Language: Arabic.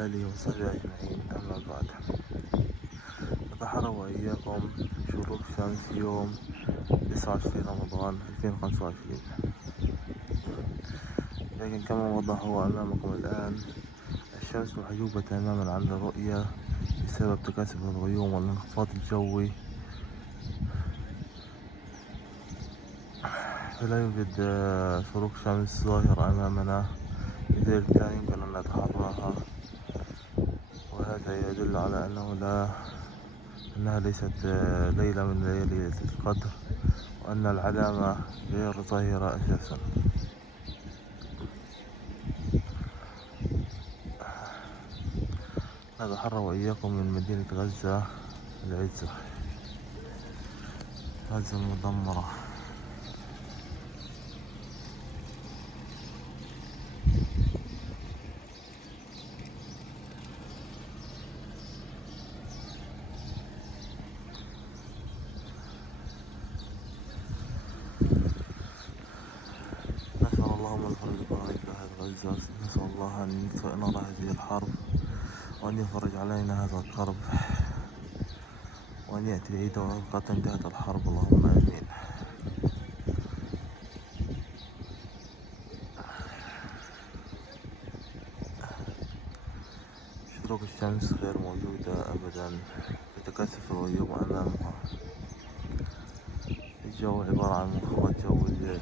آله وصحبه أجمعين، أما بعد. نتحرى وإياكم شروق شمس يوم 29 رمضان 2025. لكن كما وضح هو أمامكم الآن، الشمس محجوبة تماما عن الرؤية بسبب تكاثف الغيوم والانخفاض الجوي، فلا يوجد شروق شمس ظاهرة أمامنا، لذلك لا يمكن أن نتحراها. وهذا يدل على أنها ليست ليلة من ليالي القدر، وأن العلامة غير ظاهرة أساسا. نتحرى وإياكم من مدينة غزة غزة المدمرة. نسأل اللهم الفرج عن أهل غزة، نسأل الله أن يطفئ نار هذه الحرب، وأن يفرج علينا هذا الكرب، وأن يأتي العيد وقد انتهت الحرب، اللهم آمين. شروق الشمس غير موجودة أبدا، بتكثف الغيوم أمامها. الجو عبارة عن منخفض جوي